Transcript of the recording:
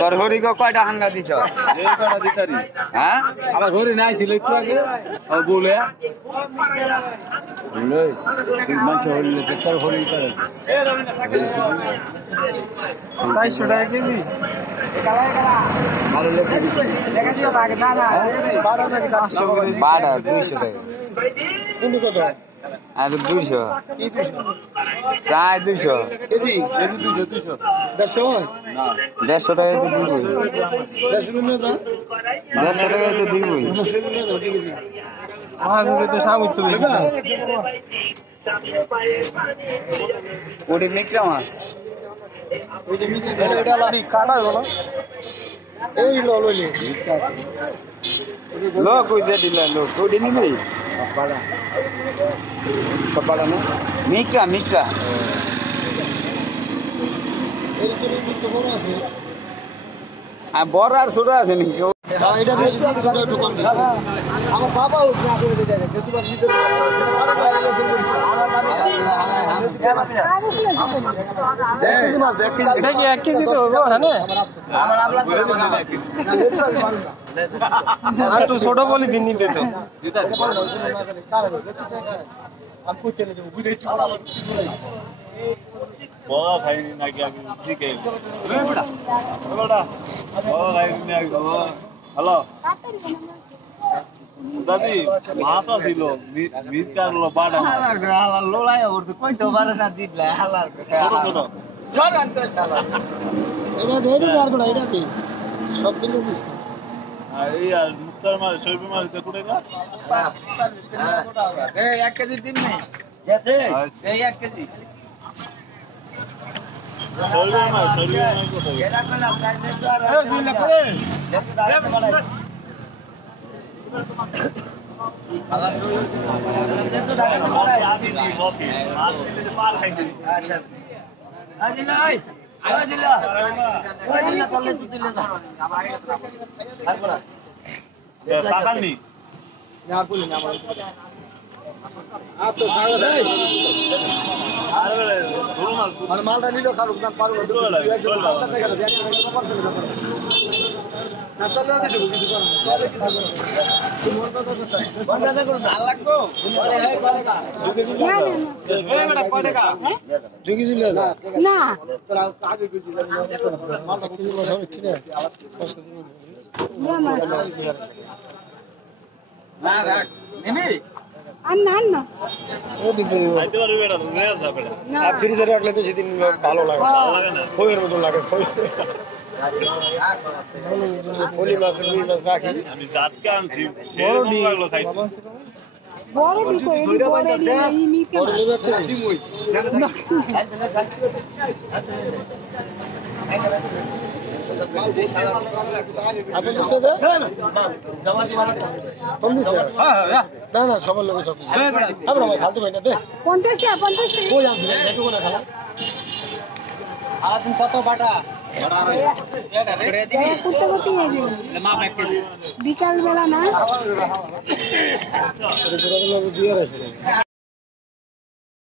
তোর হরিকে কয়টা হাঙ্গা দিছ? হ্যাঁ আমার ঘরে নাই ছিল একটু আগে বলে মানুষ হরিলে 400 টাকা কেজি বাড়া 200 টাকা আর 200 চাই 200 কেজি 200 150 টাকা তো দিবই 150 টাকা তো দিবই ওটি মিক্রা মাছ লোক ওই যে দিলা লোক ওটি নিবি কপাড়া না মিক্রা মিক্রা আর বড় আর ছোট আছে নাকি আমার বাবা এক কেজি তো একটু ছোট বলি দিন নিতে তো বড় খাইনি নাকি আমি ঠিক আছে হ্যালো দাদি মাছ ছিল মিট কাটলো বাড়া লোলাই ওরতে কইতে পারে না দিবলা হালার ছোট ঝড় আনতে শালা এটা দেরি আর কোন এটা দি সব দিন বুঝতে এই আর মুক্তার মাছ শরীফ মাছ তে কুড়ে গা এই 1 কেজি দিন নেই যেতে এই 1 কেজি শরীফ মাছ কোথায় এটা কইলাম গাইতে তো আর মালটা নিল খালুক না পারবো ফ্রিজে রাখলে বেশি দিন ভালো লাগে খইয়ের মতো লাগে ফলি মাছ রুই মাছ রাখি আমি জাতকে আনছি সেরকম লাগলো খাইতে না না সবার লোক সব ফালতু ভাই না দে 50 টাকা কই আনছি খালা আলাদিন কত বাটা বিকাল বেলা না দিয়ে